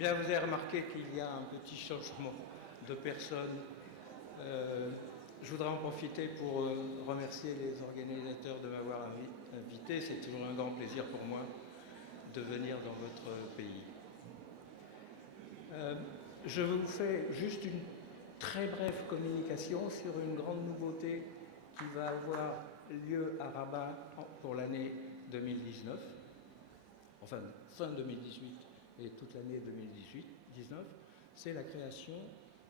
Bien, vous avez remarqué qu'il y a un petit changement de personne. Je voudrais en profiter pour remercier les organisateurs de m'avoir invité. C'est toujours un grand plaisir pour moi de venir dans votre pays. Je vous fais juste une très brève communication sur une grande nouveauté qui va avoir lieu à Rabat pour l'année 2019, enfin fin 2018 et toute l'année 2019, c'est la création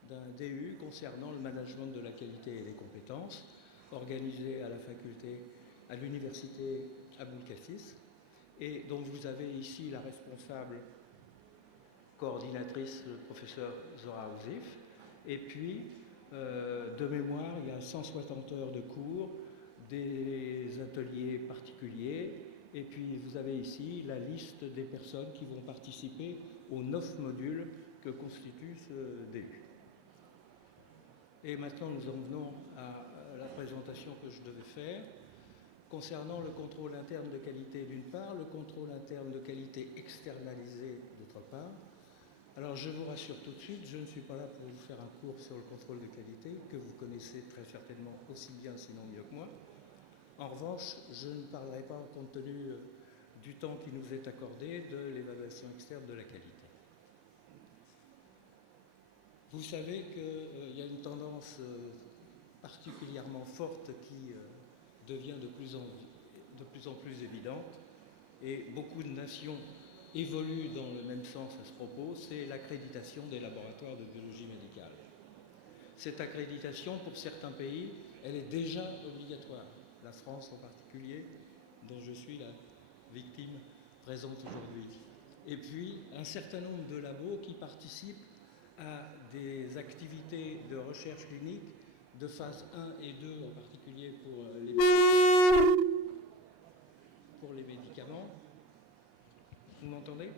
d'un DU concernant le management de la qualité et des compétences, organisé à la faculté, à l'université Aboul Cassis, et dont vous avez ici la responsable coordinatrice, le professeur Zora Ouzif, et puis de mémoire, il y a 160 heures de cours, des ateliers particuliers, et puis vous avez ici la liste des personnes qui vont participer aux 9 modules que constitue ce DU. Et maintenant, nous en venons à la présentation que je devais faire. Concernant le contrôle interne de qualité d'une part, le contrôle interne de qualité externalisé d'autre part. Alors je vous rassure tout de suite, je ne suis pas là pour vous faire un cours sur le contrôle de qualité, que vous connaissez très certainement aussi bien, sinon mieux que moi. En revanche, je ne parlerai pas, compte tenu du temps qui nous est accordé, de l'évaluation externe de la qualité. Vous savez qu'il y a une tendance particulièrement forte qui devient de plus en plus évidente, et beaucoup de nations évoluent dans le même sens à ce propos, c'est l'accréditation des laboratoires de biologie médicale. Cette accréditation, pour certains pays, elle est déjà obligatoire. La France en particulier, dont je suis la victime présente aujourd'hui. Et puis, un certain nombre de labos qui participent à des activités de recherche clinique de phase 1 et 2, en particulier pour les médicaments. Vous m'entendez?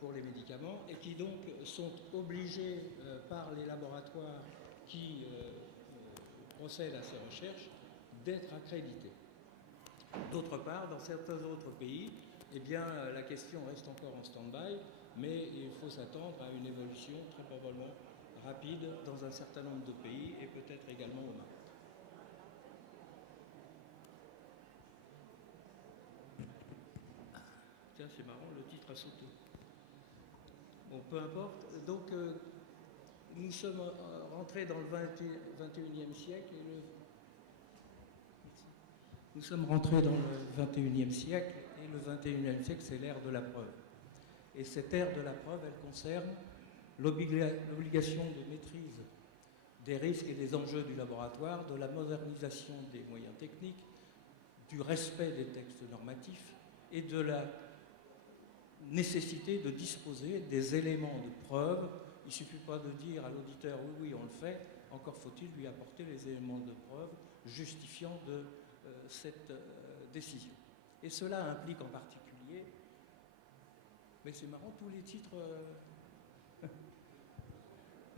Pour les médicaments, et qui donc sont obligés par les laboratoires qui procèdent à ces recherches d'être accrédités. D'autre part, dans certains autres pays, eh bien, la question reste encore en stand-by, mais il faut s'attendre à une évolution très probablement rapide dans un certain nombre de pays et peut-être également au Maroc. Tiens, c'est marrant, le titre a sauté. Bon, peu importe. Donc, nous sommes rentrés dans le 21e siècle. Nous sommes rentrés dans le 21e siècle, et le 21e siècle, c'est l'ère de la preuve. Et cette ère de la preuve, elle concerne l'obligation de maîtrise des risques et des enjeux du laboratoire, de la modernisation des moyens techniques, du respect des textes normatifs et de la nécessité de disposer des éléments de preuve. Il ne suffit pas de dire à l'auditeur « oui, oui, on le fait », encore faut-il lui apporter les éléments de preuve justifiant de cette décision. Et cela implique en particulier, mais c'est marrant, tous les titres...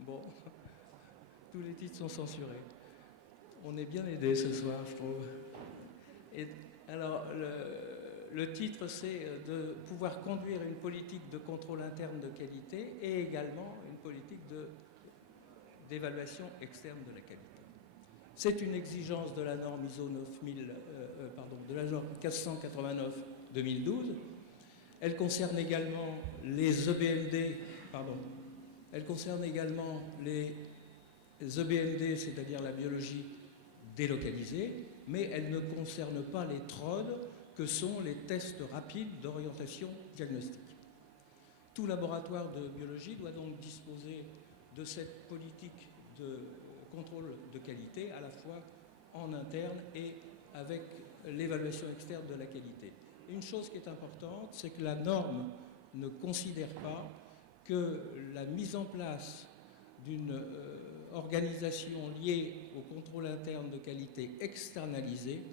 Bon, tous les titres sont censurés. On est bien aidés ce soir, je trouve. Et alors, le titre, c'est de pouvoir conduire une politique de contrôle interne de qualité et également une politique d'évaluation externe de la qualité. C'est une exigence de la norme ISO 9000, de la norme 489-2012. Elle concerne également les EBMD, elle concerne également les EBMD, c'est-à-dire la biologie délocalisée, mais elle ne concerne pas les TROD, que sont les tests rapides d'orientation diagnostique. Tout laboratoire de biologie doit donc disposer de cette politique de contrôle de qualité, à la fois en interne et avec l'évaluation externe de la qualité. Une chose qui est importante, c'est que la norme ne considère pas que la mise en place d'une organisation liée au contrôle interne de qualité externalisée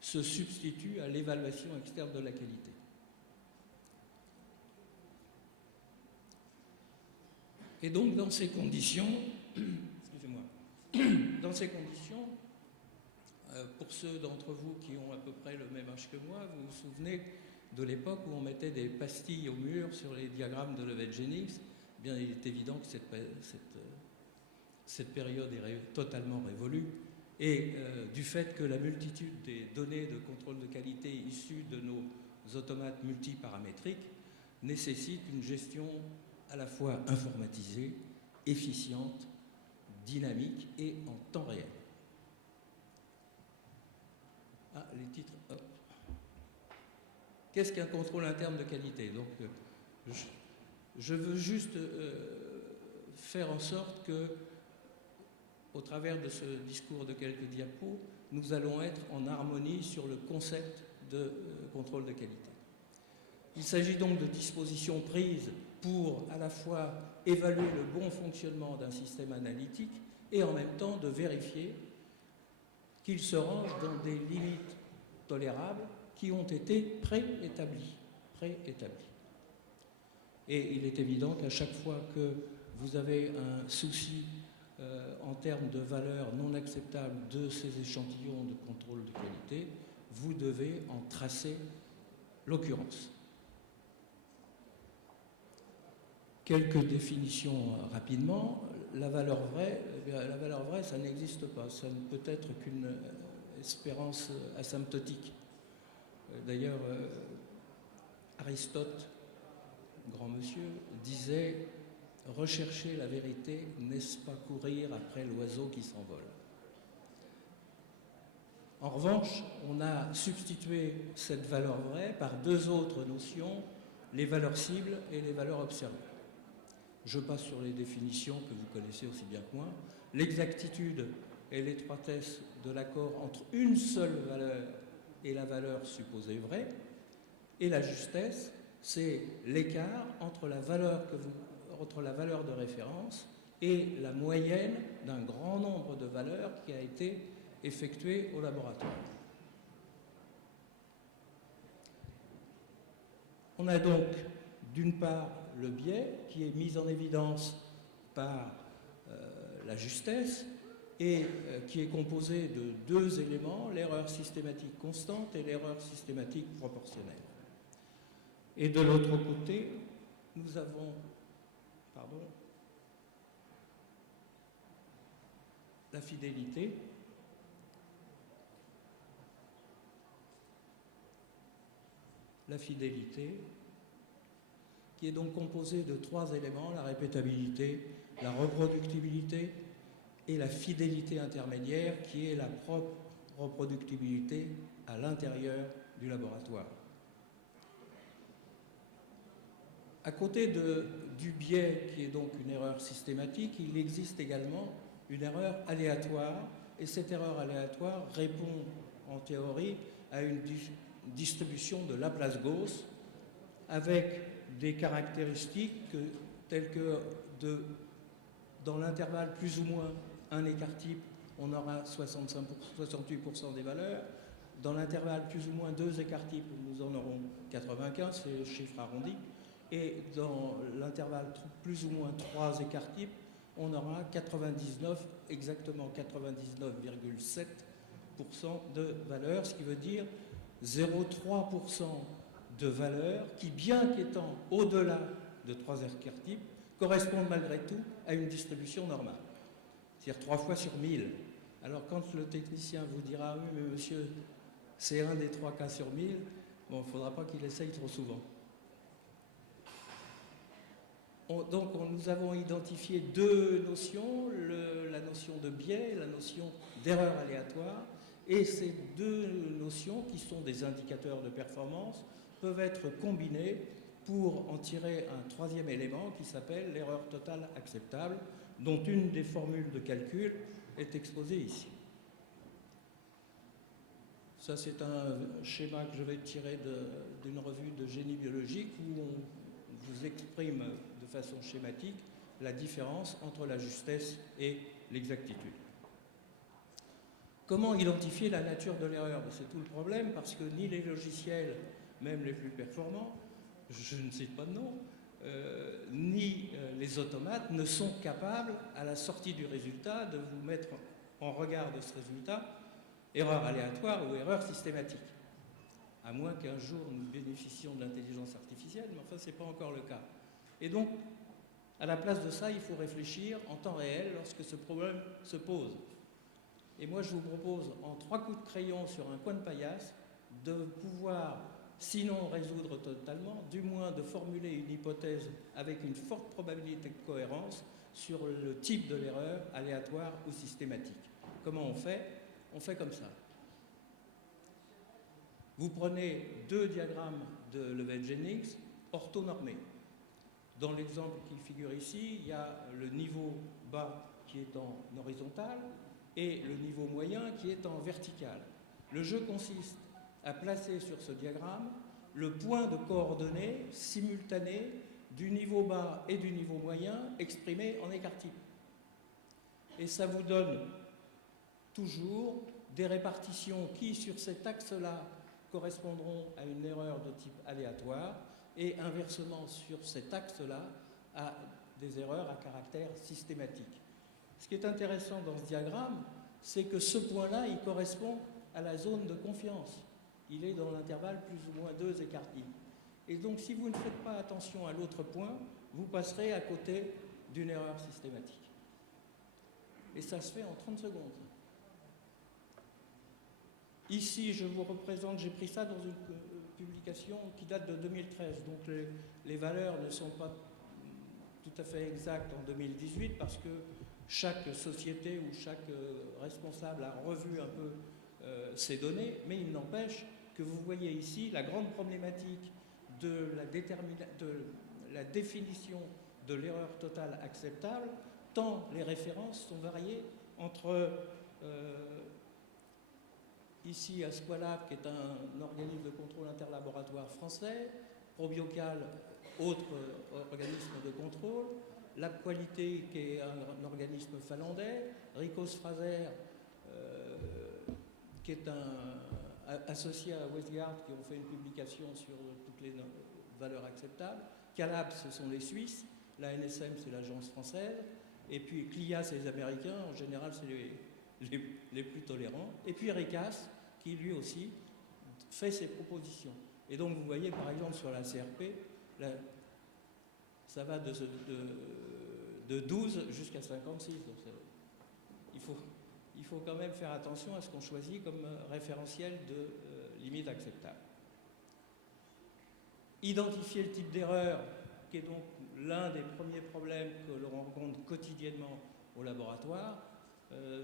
se substitue à l'évaluation externe de la qualité. Et donc, dans ces conditions, pour ceux d'entre vous qui ont à peu près le même âge que moi, vous vous souvenez de l'époque où on mettait des pastilles au mur sur les diagrammes de Leibniz, eh bien, il est évident que cette période est totalement révolue. Et du fait que la multitude des données de contrôle de qualité issues de nos automates multiparamétriques nécessite une gestion à la fois informatisée, efficiente, dynamique et en temps réel. Ah, les titres, hop. Qu'est-ce qu'un contrôle interne de qualité? Donc, je veux juste faire en sorte que, au travers de ce discours de quelques diapos, nous allons être en harmonie sur le concept de contrôle de qualité. Il s'agit donc de dispositions prises pour à la fois évaluer le bon fonctionnement d'un système analytique et en même temps de vérifier qu'il se range dans des limites tolérables qui ont été préétablies. Et il est évident qu'à chaque fois que vous avez un souci en termes de valeur non acceptable de ces échantillons de contrôle de qualité, vous devez en tracer l'occurrence. Quelques définitions rapidement. La valeur vraie, ça n'existe pas. Ça ne peut être qu'une espérance asymptotique. D'ailleurs, Aristote, grand monsieur, disait « Rechercher la vérité, n'est-ce pas courir après l'oiseau qui s'envole ?» En revanche, on a substitué cette valeur vraie par deux autres notions, les valeurs cibles et les valeurs observées. Je passe sur les définitions que vous connaissez aussi bien que moi. L'exactitude est l'étroitesse de l'accord entre une seule valeur et la valeur supposée vraie. Et la justesse, c'est l'écart entre la valeur de référence et la moyenne d'un grand nombre de valeurs qui a été effectué au laboratoire. On a donc d'une part le biais qui est mis en évidence par la justesse et qui est composé de deux éléments, l'erreur systématique constante et l'erreur systématique proportionnelle. Et de l'autre côté, nous avons la fidélité. La fidélité, qui est donc composée de trois éléments, la répétabilité, la reproductibilité et la fidélité intermédiaire, qui est la propre reproductibilité à l'intérieur du laboratoire. À côté du biais, qui est donc une erreur systématique, il existe également une erreur aléatoire, et cette erreur aléatoire répond en théorie à une distribution de Laplace-Gauss avec des caractéristiques telles que dans l'intervalle plus ou moins un écart type, on aura 68% des valeurs. Dans l'intervalle plus ou moins 2 écarts types, nous en aurons 95, c'est le chiffre arrondi. Et dans l'intervalle plus ou moins 3 écarts types, on aura 99, exactement 99,7% de valeurs, ce qui veut dire 0,3% de valeurs qui, bien qu'étant au-delà de 3 écarts types, correspondent malgré tout à une distribution normale. C'est-à-dire 3 fois sur 1000. Alors quand le technicien vous dira « Oui, mais monsieur, c'est un des 3 cas sur 1000 », bon, il ne faudra pas qu'il essaye trop souvent. Donc nous avons identifié deux notions, la notion de biais et la notion d'erreur aléatoire. Et ces deux notions, qui sont des indicateurs de performance, peuvent être combinées pour en tirer un troisième élément qui s'appelle l'erreur totale acceptable, dont une des formules de calcul est exposée ici. Ça, c'est un schéma que je vais tirer d'une revue de génie biologique où on vous exprime de façon schématique la différence entre la justesse et l'exactitude. Comment identifier la nature de l'erreur? C'est tout le problème, parce que ni les logiciels, même les plus performants, je ne cite pas de nom, ni les automates ne sont capables, à la sortie du résultat, de vous mettre en regard de ce résultat, erreur aléatoire ou erreur systématique. à moins qu'un jour nous bénéficions de l'intelligence artificielle, mais enfin, ce n'est pas encore le cas. Et donc, à la place de ça, il faut réfléchir en temps réel lorsque ce problème se pose. Et moi, je vous propose, en 3 coups de crayon sur un coin de paillasse, de pouvoir, sinon résoudre totalement, du moins de formuler une hypothèse avec une forte probabilité de cohérence sur le type de l'erreur, aléatoire ou systématique. Comment on fait? On fait comme ça. Vous prenez 2 diagrammes de Leibniz orthonormés. Dans l'exemple qui figure ici, il y a le niveau bas qui est en horizontal et le niveau moyen qui est en vertical. Le jeu consiste à placer sur ce diagramme le point de coordonnées simultané du niveau bas et du niveau moyen exprimé en écart-type. Et ça vous donne toujours des répartitions qui, sur cet axe-là, correspondront à une erreur de type aléatoire et inversement sur cet axe-là à des erreurs à caractère systématique. Ce qui est intéressant dans ce diagramme, c'est que ce point-là, il correspond à la zone de confiance. Il est dans l'intervalle plus ou moins 2 écart-types. Et donc, si vous ne faites pas attention à l'autre point, vous passerez à côté d'une erreur systématique. Et ça se fait en 30 secondes. Ici, je vous représente, j'ai pris ça dans une publication qui date de 2013, donc les valeurs ne sont pas tout à fait exactes en 2018 parce que chaque société ou chaque responsable a revu un peu ces données, mais il n'empêche que vous voyez ici la grande problématique de la définition de l'erreur totale acceptable, tant les références sont variées entre ici Asqualab, qui est un organisme de contrôle interlaboratoire français, Probiocal, autre organisme de contrôle, Lab Qualité, qui est un organisme finlandais, Rikos Fraser, qui est associé à Westgard, qui ont fait une publication sur toutes les valeurs acceptables, Calab, ce sont les Suisses, la NSM, c'est l'agence française, et puis CLIA, c'est les Américains, en général, c'est les plus tolérants, et puis RECAS, qui lui aussi fait ses propositions. Et donc vous voyez par exemple sur la CRP, ça va de 12 jusqu'à 56. Donc il faut quand même faire attention à ce qu'on choisit comme référentiel de limite acceptable. Identifier le type d'erreur, qui est donc l'un des premiers problèmes que l'on rencontre quotidiennement au laboratoire.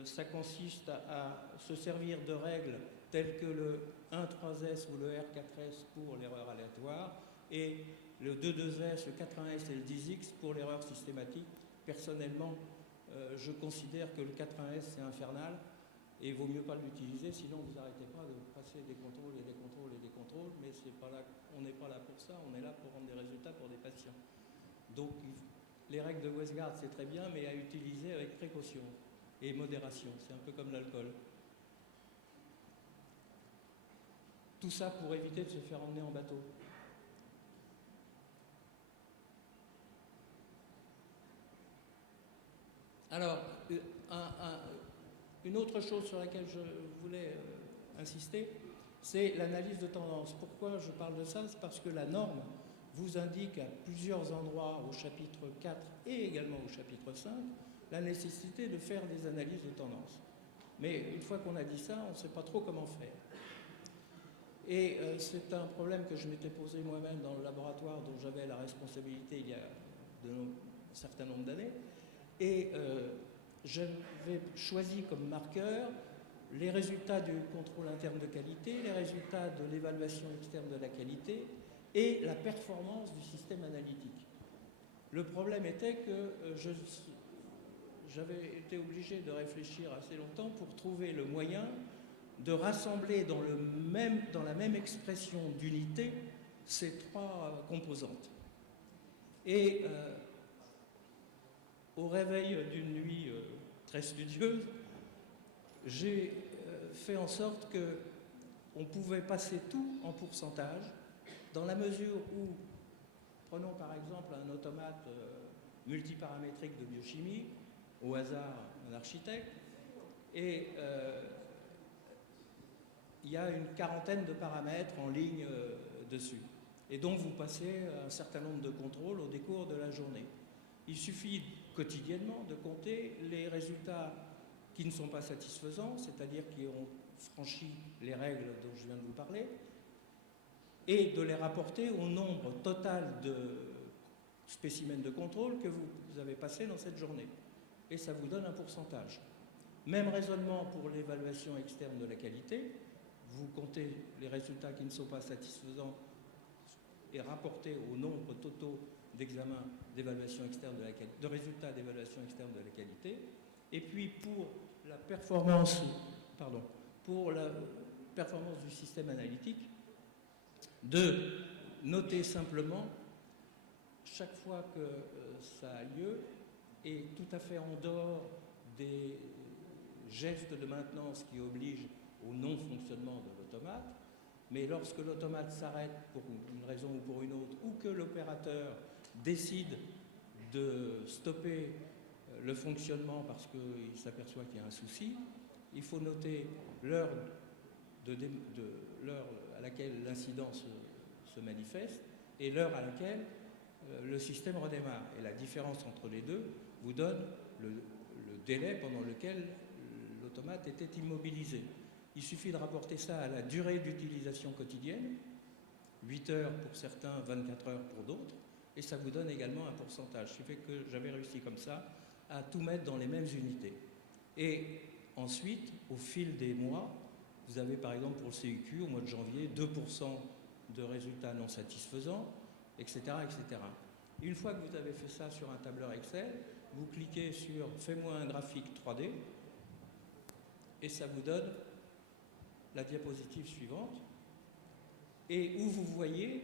Ça consiste à se servir de règles telles que le 1,3S ou le R4S pour l'erreur aléatoire et le 2,2S, le 4,1S et le 10X pour l'erreur systématique. Personnellement, je considère que le 4,1S c'est infernal et il vaut mieux pas l'utiliser, sinon vous n'arrêtez pas de passer des contrôles et des contrôles et des contrôles, mais on n'est pas là pour ça, on est là pour rendre des résultats pour des patients. Donc les règles de Westgard c'est très bien, mais à utiliser avec précaution et modération, c'est un peu comme l'alcool. Tout ça pour éviter de se faire emmener en bateau. Alors, une autre chose sur laquelle je voulais insister, c'est l'analyse de tendance. Pourquoi je parle de ça? C'est parce que la norme vous indique à plusieurs endroits au chapitre 4 et également au chapitre 5 la nécessité de faire des analyses de tendance. Mais une fois qu'on a dit ça, on ne sait pas trop comment faire. Et c'est un problème que je m'étais posé moi-même dans le laboratoire dont j'avais la responsabilité il y a un certain nombre d'années. Et j'avais choisi comme marqueur les résultats du contrôle interne de qualité, les résultats de l'évaluation externe de la qualité et la performance du système analytique. Le problème était que j'avais été obligé de réfléchir assez longtemps pour trouver le moyen de rassembler dans la même expression d'unité ces 3 composantes. Et au réveil d'une nuit très studieuse, j'ai fait en sorte qu'on pouvait passer tout en pourcentage, dans la mesure où, prenons par exemple un automate multiparamétrique de biochimie, au hasard un architecte, et il y a une quarantaine de paramètres en ligne dessus. Et donc vous passez un certain nombre de contrôles au décours de la journée. Il suffit quotidiennement de compter les résultats qui ne sont pas satisfaisants, c'est-à-dire qui ont franchi les règles dont je viens de vous parler, et de les rapporter au nombre total de spécimens de contrôle que vous avez passés dans cette journée. Et ça vous donne un pourcentage. Même raisonnement pour l'évaluation externe de la qualité. Vous comptez les résultats qui ne sont pas satisfaisants et rapportés au nombre totaux d'examens d'évaluation externe de la qualité, de résultats d'évaluation externe de la qualité. Et puis pour la performance du système analytique, de noter simplement chaque fois que ça a lieu et tout à fait en dehors des gestes de maintenance qui obligent au non-fonctionnement de l'automate, mais lorsque l'automate s'arrête pour une raison ou pour une autre, ou que l'opérateur décide de stopper le fonctionnement parce qu'il s'aperçoit qu'il y a un souci, il faut noter l'heure à laquelle l'incident se manifeste et l'heure à laquelle le système redémarre. Et la différence entre les deux vous donne le délai pendant lequel l'automate était immobilisé. Il suffit de rapporter ça à la durée d'utilisation quotidienne, 8 heures pour certains, 24 heures pour d'autres, et ça vous donne également un pourcentage. Ce qui fait que j'avais réussi comme ça à tout mettre dans les mêmes unités. Et ensuite, au fil des mois, vous avez par exemple pour le CUQ, au mois de janvier, 2% de résultats non satisfaisants, etc., etc. Une fois que vous avez fait ça sur un tableur Excel, vous cliquez sur « Fais-moi un graphique 3D » et ça vous donne la diapositive suivante et où vous voyez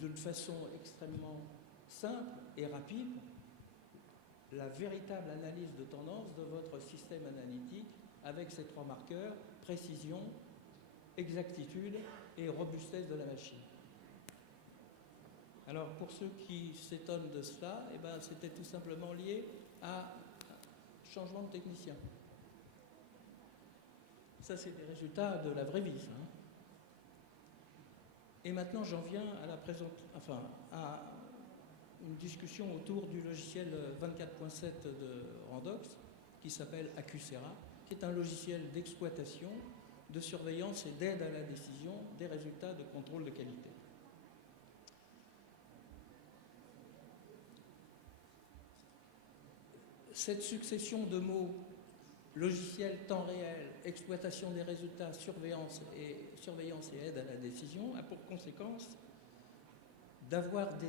de façon extrêmement simple et rapide la véritable analyse de tendance de votre système analytique avec ces trois marqueurs, précision, exactitude et robustesse de la machine. Alors pour ceux qui s'étonnent de cela, eh ben, c'était tout simplement lié à changement de technicien. Ça, c'est des résultats de la vraie vie. Ça, hein. Et maintenant, j'en viens à une discussion autour du logiciel 24.7 de Randox, qui s'appelle Accusera, qui est un logiciel d'exploitation, de surveillance et d'aide à la décision des résultats de contrôle de qualité. Cette succession de mots, logiciel, temps réel, exploitation des résultats, surveillance et aide à la décision, a pour conséquence d'avoir des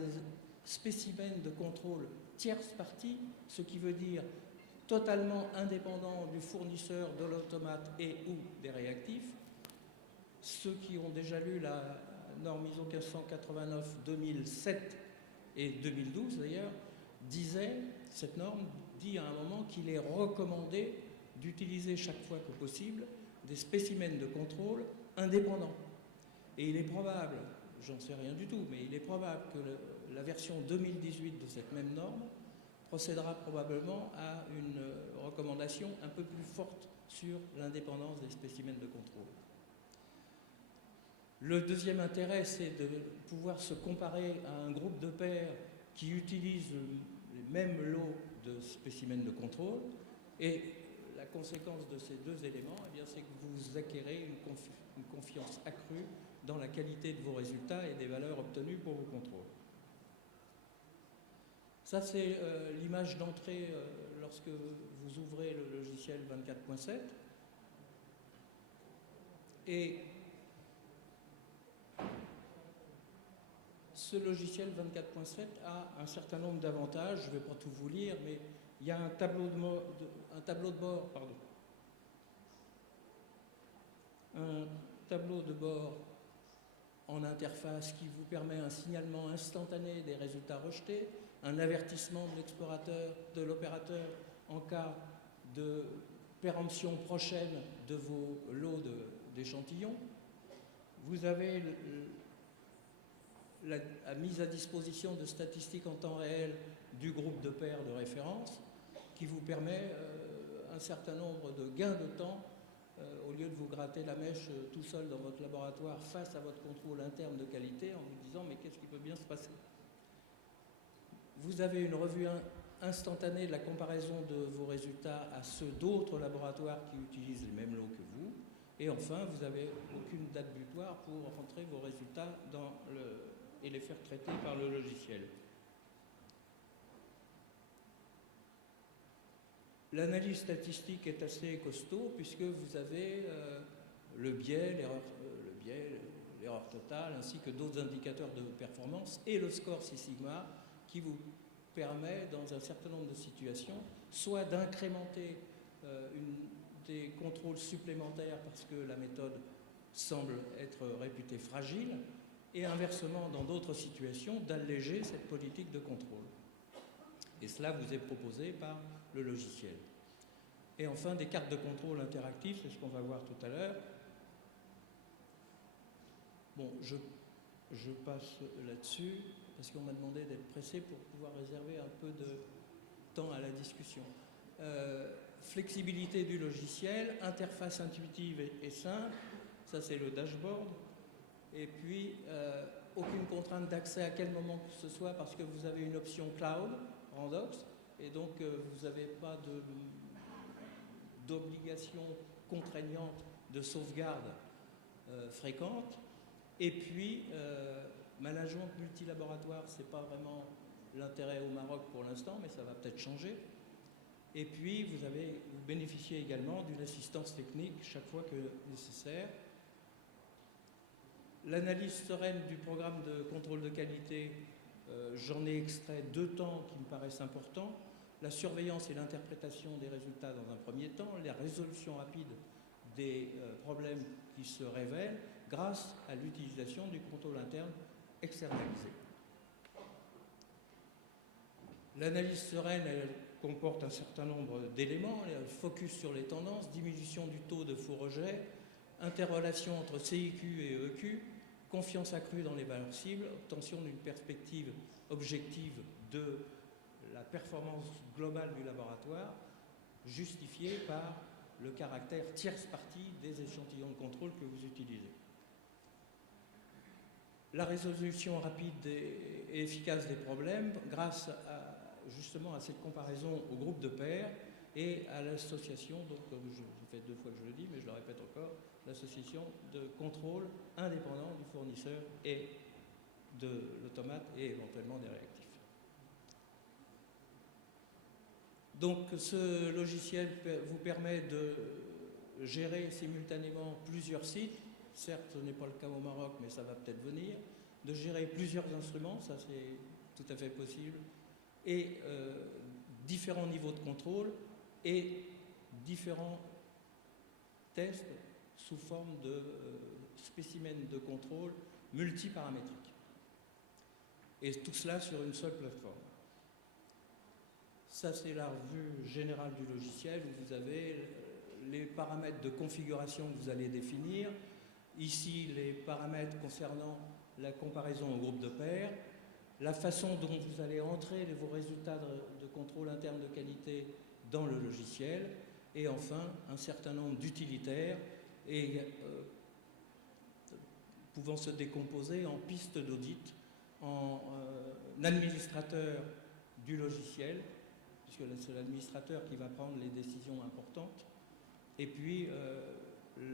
spécimens de contrôle tierce partie, ce qui veut dire totalement indépendant du fournisseur de l'automate et ou des réactifs. Ceux qui ont déjà lu la norme ISO 1589 2007 et 2012 d'ailleurs, cette norme dit à un moment qu'il est recommandé d'utiliser chaque fois que possible des spécimens de contrôle indépendants. Et il est probable, j'en sais rien du tout, mais il est probable que la version 2018 de cette même norme procédera probablement à une recommandation un peu plus forte sur l'indépendance des spécimens de contrôle. Le deuxième intérêt, c'est de pouvoir se comparer à un groupe de pairs qui utilisent les mêmes lots de spécimens de contrôle. Et la conséquence de ces deux éléments, eh bien, c'est que vous acquérez une confiance accrue dans la qualité de vos résultats et des valeurs obtenues pour vos contrôles. Ça, c'est l'image d'entrée lorsque vous ouvrez le logiciel 24.7. Et ce logiciel 24.7 a un certain nombre d'avantages. Je ne vais pas tout vous lire, mais il y a un tableau de bord en interface qui vous permet un signalement instantané des résultats rejetés, un avertissement de l'explorateur, de l'opérateur en cas de péremption prochaine de vos lots d'échantillons. Vous avez la mise à disposition de statistiques en temps réel du groupe de pairs de référence qui vous permet un certain nombre de gains de temps au lieu de vous gratter la mèche tout seul dans votre laboratoire face à votre contrôle interne de qualité en vous disant mais qu'est-ce qui peut bien se passer? Vous avez une revue instantanée de la comparaison de vos résultats à ceux d'autres laboratoires qui utilisent les mêmes lots que vous. Et enfin, vous n'avez aucune date butoir pour rentrer vos résultats et les faire traiter par le logiciel. L'analyse statistique est assez costaud puisque vous avez le biais, l'erreur totale, ainsi que d'autres indicateurs de performance et le score Six Sigma qui vous permet, dans un certain nombre de situations, soit d'incrémenter des contrôles supplémentaires parce que la méthode semble être réputée fragile, et inversement, dans d'autres situations, d'alléger cette politique de contrôle. Et cela vous est proposé par le logiciel. Et enfin, des cartes de contrôle interactives, c'est ce qu'on va voir tout à l'heure. Bon, je passe là-dessus, parce qu'on m'a demandé d'être pressé pour pouvoir réserver un peu de temps à la discussion. Flexibilité du logiciel, interface intuitive et simple, ça c'est le dashboard. Et puis, aucune contrainte d'accès à quel moment que ce soit, parce que vous avez une option cloud, Randox, et donc vous n'avez pas d'obligation contraignante de sauvegarde fréquente. Et puis, management multilaboratoire, ce n'est pas vraiment l'intérêt au Maroc pour l'instant, mais ça va peut-être changer. Et puis, vous bénéficiez également d'une assistance technique chaque fois que nécessaire. L'analyse sereine du programme de contrôle de qualité, j'en ai extrait 2 temps qui me paraissent importants. La surveillance et l'interprétation des résultats dans un premier temps, la résolution rapide des problèmes qui se révèlent grâce à l'utilisation du contrôle interne externalisé. L'analyse sereine, elle comporte un certain nombre d'éléments, focus sur les tendances, diminution du taux de faux rejets, interrelation entre CIQ et EQ, confiance accrue dans les valeurs cibles, obtention d'une perspective objective de la performance globale du laboratoire, justifiée par le caractère tierce partie des échantillons de contrôle que vous utilisez. La résolution rapide et efficace des problèmes grâce justement à cette comparaison au groupe de pairs et à l'association, donc comme je fais 2 fois que je le dis, mais je le répète encore, l'association de contrôle indépendant du fournisseur et de l'automate et éventuellement des réactifs. Donc ce logiciel vous permet de gérer simultanément plusieurs sites, certes ce n'est pas le cas au Maroc mais ça va peut-être venir, de gérer plusieurs instruments, ça c'est tout à fait possible, et différents niveaux de contrôle et différents tests sous forme de spécimens de contrôle multiparamétriques. Et tout cela sur une seule plateforme. Ça, c'est la revue générale du logiciel où vous avez les paramètres de configuration que vous allez définir. Ici, les paramètres concernant la comparaison au groupe de pairs, la façon dont vous allez entrer vos résultats de contrôle interne de qualité dans le logiciel, et enfin un certain nombre d'utilitaires et pouvant se décomposer en pistes d'audit, en administrateur du logiciel, puisque c'est l'administrateur qui va prendre les décisions importantes, et puis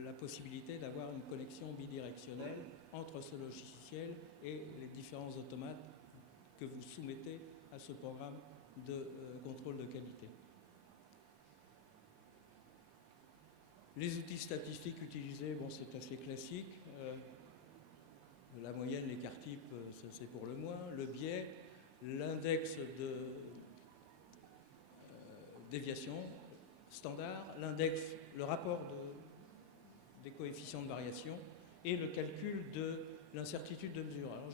la possibilité d'avoir une connexion bidirectionnelle entre ce logiciel et les différents automates que vous soumettez à ce programme de contrôle de qualité. Les outils statistiques utilisés, bon, c'est assez classique. La moyenne, l'écart type, c'est pour le moins. Le biais, l'index de déviation standard, l'index, le rapport des coefficients de variation et le calcul de l'incertitude de mesure. Alors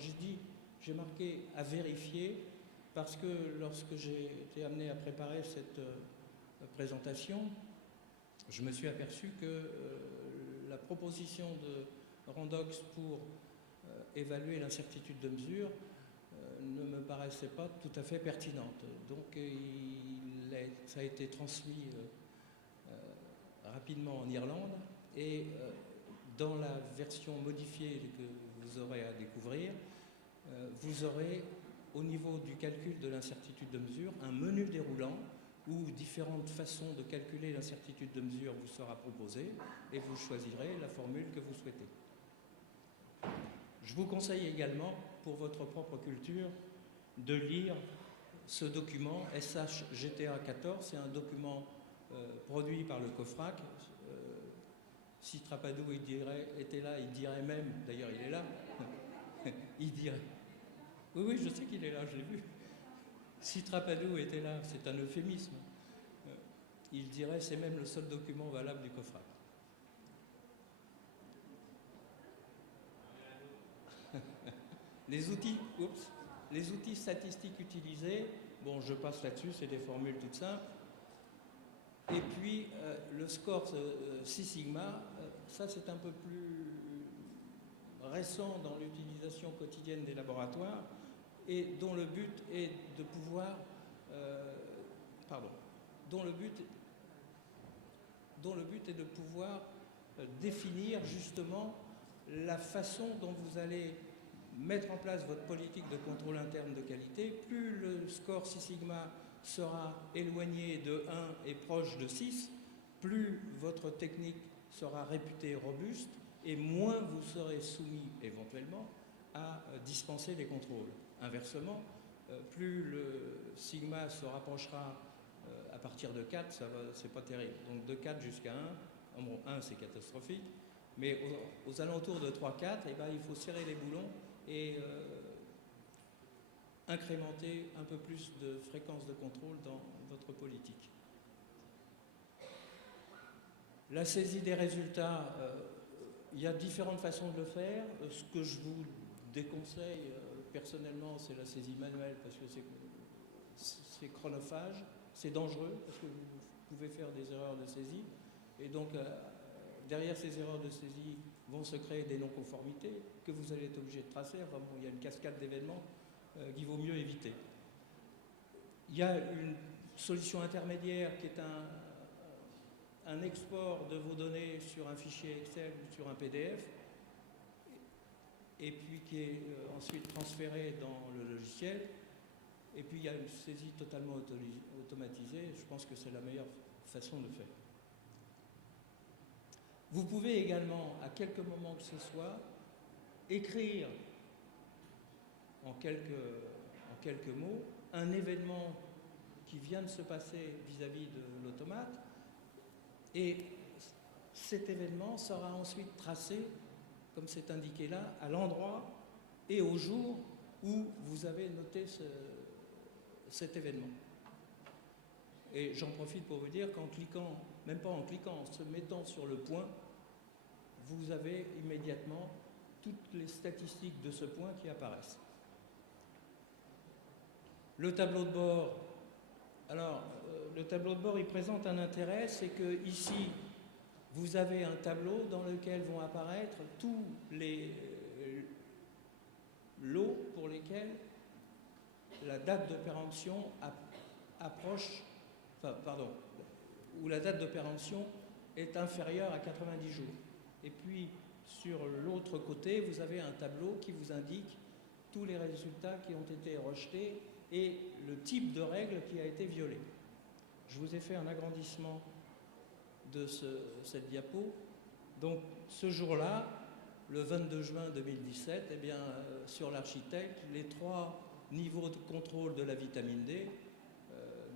j'ai marqué à vérifier parce que lorsque j'ai été amené à préparer cette présentation, je me suis aperçu que la proposition de Randox pour évaluer l'incertitude de mesure ne me paraissait pas tout à fait pertinente. Donc ça a été transmis rapidement en Irlande Et dans la version modifiée que vous aurez à découvrir, vous aurez au niveau du calcul de l'incertitude de mesure un menu déroulant où différentes façons de calculer l'incertitude de mesure vous sera proposée et vous choisirez la formule que vous souhaitez. Je vous conseille également, pour votre propre culture, de lire ce document SHGTA 14. C'est un document produit par le COFRAC. Si Trapadou était là, il dirait même, d'ailleurs il est là, il dirait, oui, je sais qu'il est là, je l'ai vu. Si Trapadou était là, c'est un euphémisme, il dirait c'est même le seul document valable du COFRAC. Les outils statistiques utilisés, bon, je passe là-dessus, c'est des formules toutes simples. Et puis, le score 6 sigma, ça c'est un peu plus récent dans l'utilisation quotidienne des laboratoires et dont le but est de pouvoir, définir justement la façon dont vous allez mettre en place votre politique de contrôle interne de qualité. Plus le score 6 sigma sera éloigné de 1 et proche de 6, plus votre technique sera réputée robuste et moins vous serez soumis éventuellement à dispenser les contrôles. Inversement, plus le sigma se rapprochera à partir de 4, c'est pas terrible. Donc de 4 jusqu'à 1, bon, 1 c'est catastrophique, mais aux alentours de 3-4, eh ben, il faut serrer les boulons et incrémenter un peu plus de fréquence de contrôle dans votre politique. La saisie des résultats, il y a différentes façons de le faire. Ce que je vous déconseille personnellement, c'est la saisie manuelle parce que c'est chronophage, c'est dangereux parce que vous pouvez faire des erreurs de saisie. Et donc, derrière ces erreurs de saisie vont se créer des non-conformités que vous allez être obligé de tracer. Enfin bon, il y a une cascade d'événements qu'il vaut mieux éviter. Il y a une solution intermédiaire qui est un export de vos données sur un fichier Excel ou sur un PDF et puis qui est ensuite transféré dans le logiciel. Et puis il y a une saisie totalement automatisée. Je pense que c'est la meilleure façon de faire. Vous pouvez également, à quelque moment que ce soit, écrire en quelques mots un événement qui vient de se passer vis-à-vis de l'automate, et cet événement sera ensuite tracé, comme c'est indiqué là, à l'endroit et au jour où vous avez noté cet événement. Et j'en profite pour vous dire qu'en cliquant, même pas en cliquant, en se mettant sur le point, vous avez immédiatement toutes les statistiques de ce point qui apparaissent. Le tableau de bord, alors le tableau de bord il présente un intérêt, c'est que ici vous avez un tableau dans lequel vont apparaître tous les lots pour lesquels la date de péremption approche, où la date de péremption est inférieure à 90 jours. Et puis sur l'autre côté, vous avez un tableau qui vous indique tous les résultats qui ont été rejetés et le type de règle qui a été violé. Je vous ai fait un agrandissement de cette diapo. Donc ce jour-là, le 22 juin 2017, eh bien, sur l'architecte, les 3 niveaux de contrôle de la vitamine D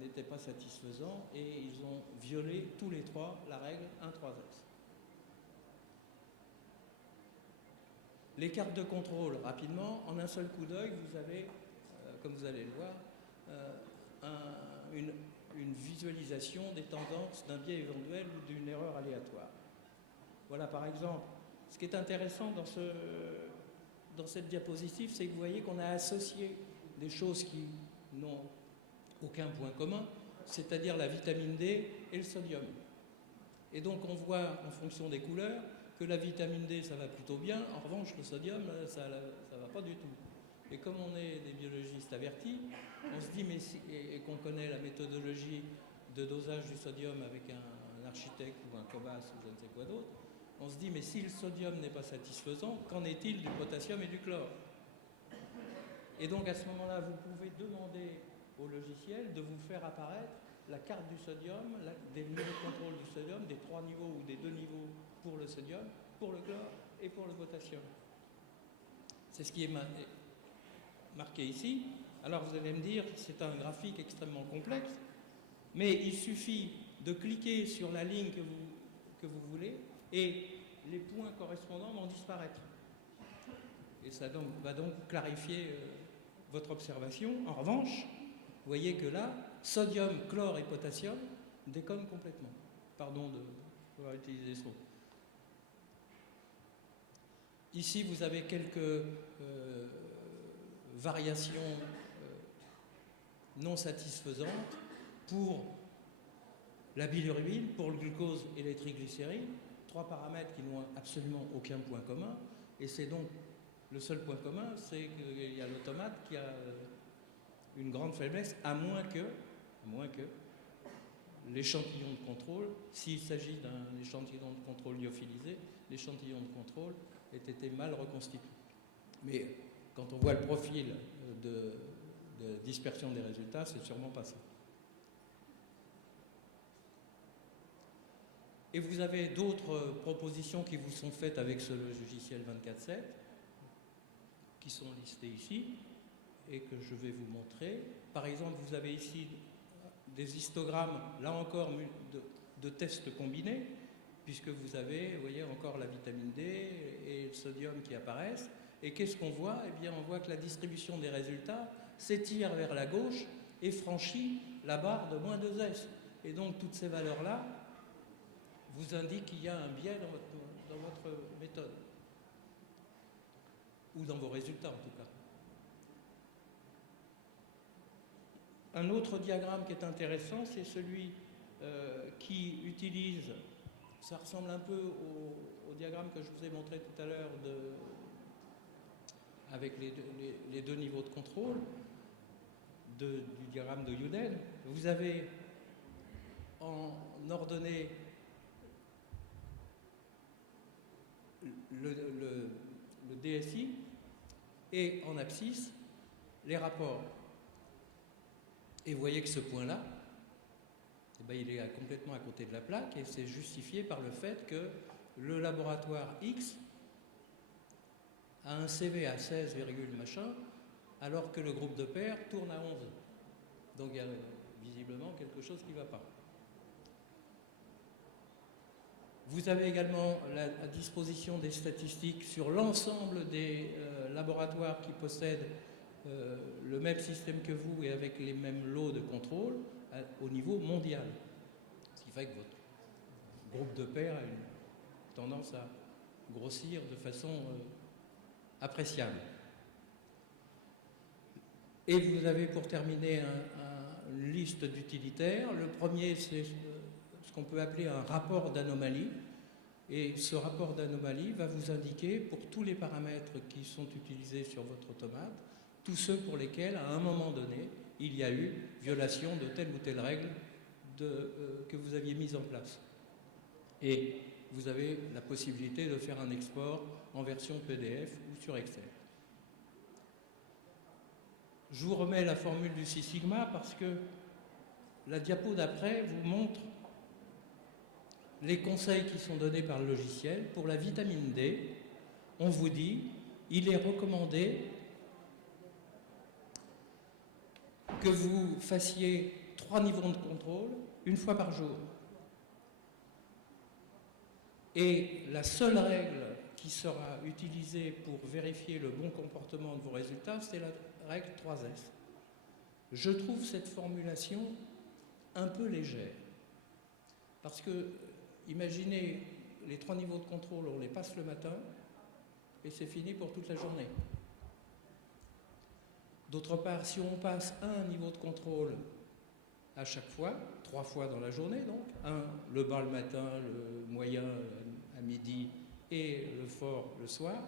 n'étaient pas satisfaisants et ils ont violé tous les 3 la règle 1.3s. Les cartes de contrôle, rapidement, en un seul coup d'œil, vous avez, comme vous allez le voir, une visualisation des tendances d'un biais éventuel ou d'une erreur aléatoire. Voilà, par exemple, ce qui est intéressant dans cette diapositive, c'est que vous voyez qu'on a associé des choses qui n'ont aucun point commun, c'est-à-dire la vitamine D et le sodium. Et donc on voit, en fonction des couleurs, que la vitamine D, ça va plutôt bien. En revanche, le sodium, ça ne va pas du tout. Et comme on est des biologistes avertis, on se dit, et qu'on connaît la méthodologie de dosage du sodium avec un architecte ou un COBAS ou je ne sais quoi d'autre, On se dit, mais si le sodium n'est pas satisfaisant, qu'en est-il du potassium et du chlore? Et donc à ce moment-là, vous pouvez demander au logiciel de vous faire apparaître la carte du sodium, des niveaux de contrôle du sodium, des 3 niveaux ou des 2 niveaux pour le sodium, pour le chlore et pour le potassium. C'est ce qui est marqué ici. Alors vous allez me dire, c'est un graphique extrêmement complexe, mais il suffit de cliquer sur la ligne que vous voulez et les points correspondants vont disparaître. Et ça va donc clarifier votre observation. En revanche, vous voyez que là, sodium, chlore et potassium déconnent complètement. Pardon d'avoir utilisé ce mot. Ici, vous avez quelques variations non satisfaisantes pour la bilirubine, pour le glucose et les triglycérides. 3 paramètres qui n'ont absolument aucun point commun. Et c'est donc le seul point commun, c'est qu'il y a l'automate qui a une grande faiblesse, à moins que l'échantillon de contrôle, s'il s'agit d'un échantillon de contrôle lyophilisé, l'échantillon de contrôle ait été mal reconstitué. Mais quand on voit le profil de dispersion des résultats, c'est sûrement pas ça. Et vous avez d'autres propositions qui vous sont faites avec ce logiciel 24/7, qui sont listées ici, et que je vais vous montrer. Par exemple, vous avez ici des histogrammes, là encore, de tests combinés, puisque vous avez, vous voyez, encore la vitamine D et le sodium qui apparaissent. Et qu'est-ce qu'on voit? Eh bien, on voit que la distribution des résultats s'étire vers la gauche et franchit la barre de moins 2S. Et donc, toutes ces valeurs-là vous indiquent qu'il y a un biais dans votre méthode. Ou dans vos résultats, en tout cas. Un autre diagramme qui est intéressant, c'est celui qui utilise, ça ressemble un peu au diagramme que je vous ai montré tout à l'heure avec les 2 niveaux de contrôle du diagramme de Youdel. Vous avez en ordonnée le DSI et en abscisse les rapports. Et vous voyez que ce point-là, eh bien, il est complètement à côté de la plaque et c'est justifié par le fait que le laboratoire X a un CV à 16, machin, alors que le groupe de pairs tourne à 11. Donc il y a visiblement quelque chose qui ne va pas. Vous avez également à disposition des statistiques sur l'ensemble des laboratoires qui possèdent le même système que vous et avec les mêmes lots de contrôle au niveau mondial. Ce qui fait que votre groupe de pairs a une tendance à grossir de façon appréciable. Et vous avez pour terminer une liste d'utilitaires. Le premier, c'est ce qu'on peut appeler un rapport d'anomalie. Et ce rapport d'anomalie va vous indiquer pour tous les paramètres qui sont utilisés sur votre automate, tous ceux pour lesquels, à un moment donné, il y a eu violation de telle ou telle règle que vous aviez mise en place. Et vous avez la possibilité de faire un export en version PDF ou sur Excel. Je vous remets la formule du 6 sigma parce que la diapo d'après vous montre les conseils qui sont donnés par le logiciel. Pour la vitamine D, on vous dit il est recommandé que vous fassiez 3 niveaux de contrôle une fois par jour. Et la seule règle qui sera utilisée pour vérifier le bon comportement de vos résultats, c'est la règle 3S. Je trouve cette formulation un peu légère. Parce que, imaginez, les 3 niveaux de contrôle, on les passe le matin et c'est fini pour toute la journée. D'autre part, si on passe un niveau de contrôle à chaque fois, 3 fois dans la journée, donc, le bas le matin, le moyen à midi et le fort le soir,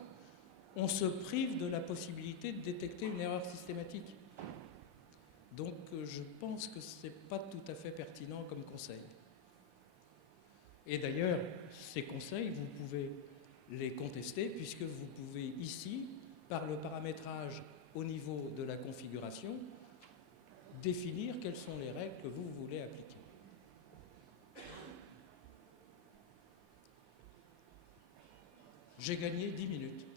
on se prive de la possibilité de détecter une erreur systématique. Donc je pense que ce n'est pas tout à fait pertinent comme conseil. Et d'ailleurs, ces conseils, vous pouvez les contester puisque vous pouvez ici, par le paramétrage au niveau de la configuration, définir quelles sont les règles que vous voulez appliquer. J'ai gagné 10 minutes.